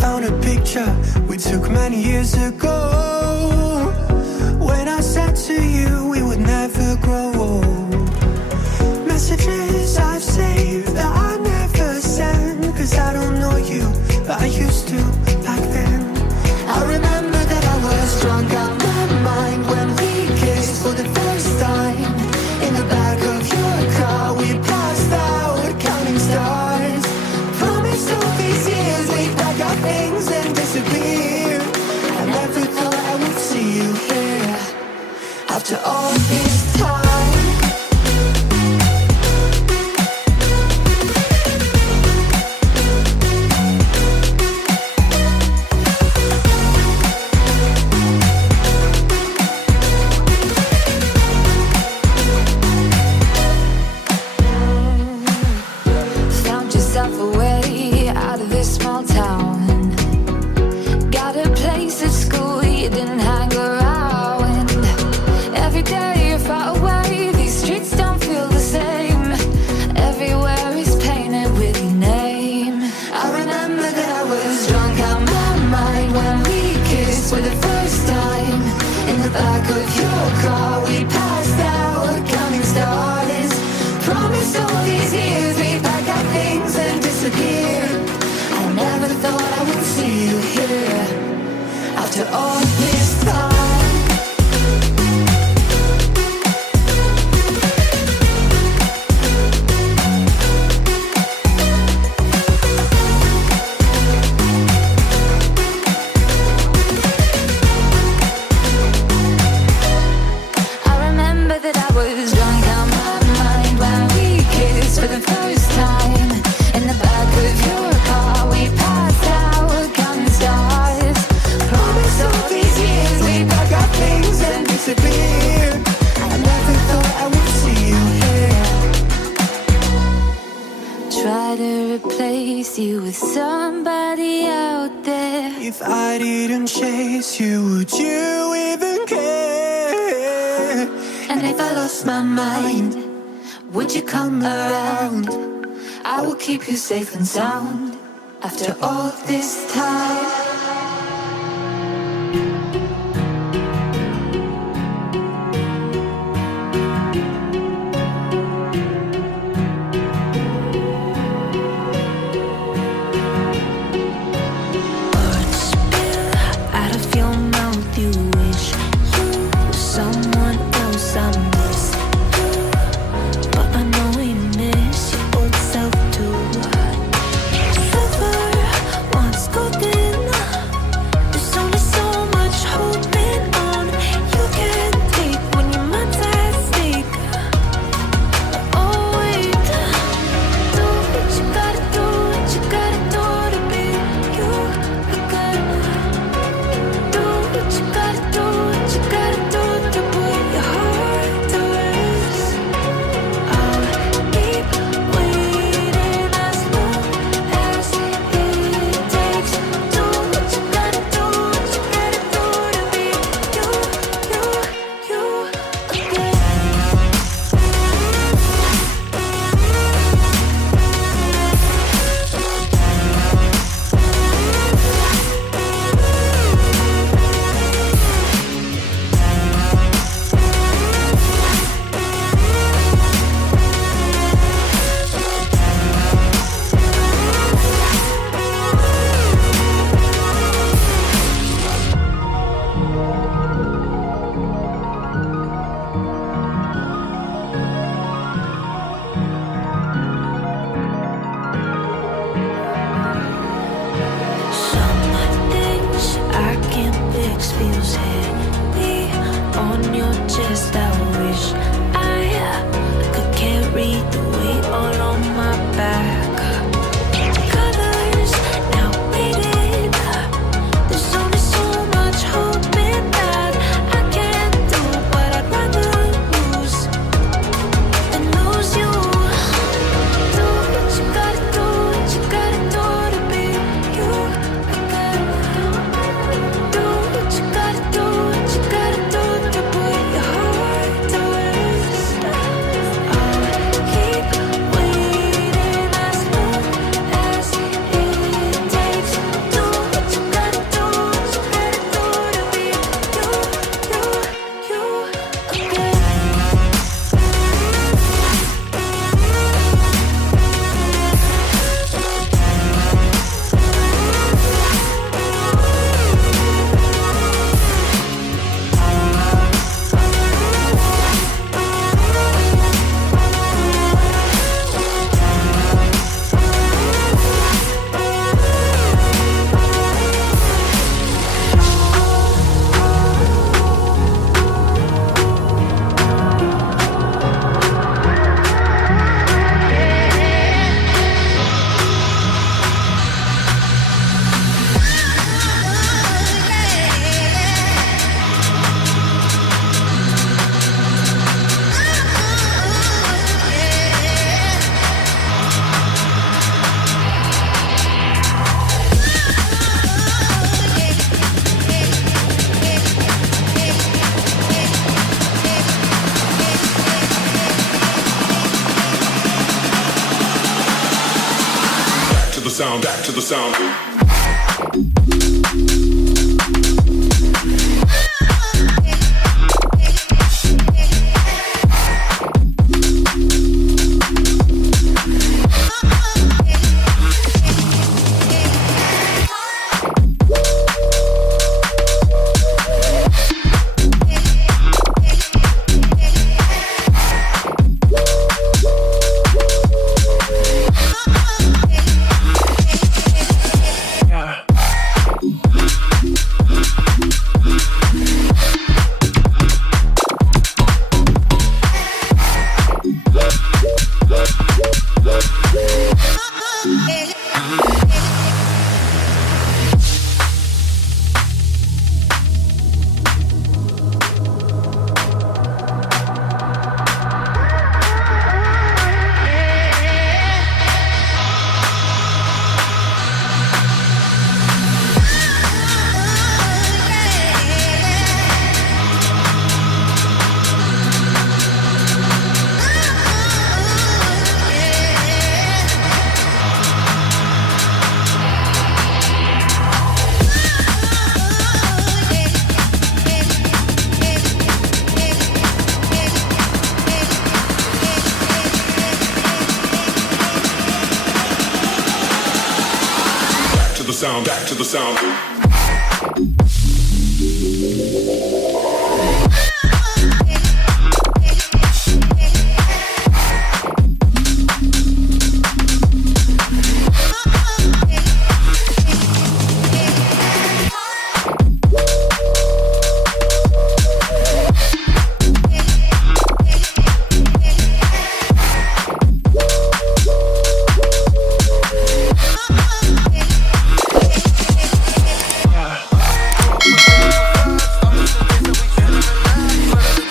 found a picture we took many years ago, when I said to you we would never grow old. Messages I've saved that I never send, cause I don't know you, but I used to back then. I remember that I was drunk out my mind when we kissed for the first time. In the back of your car we passed out counting stars. Promised all these years we'd pack our things and disappear. I never thought I would see you here after all this time. If I didn't chase you, would you even care? And if I lost my mind, would you come around? I will keep you safe and sound after all this time. Once golden sound, back to the sound. Back to the sound.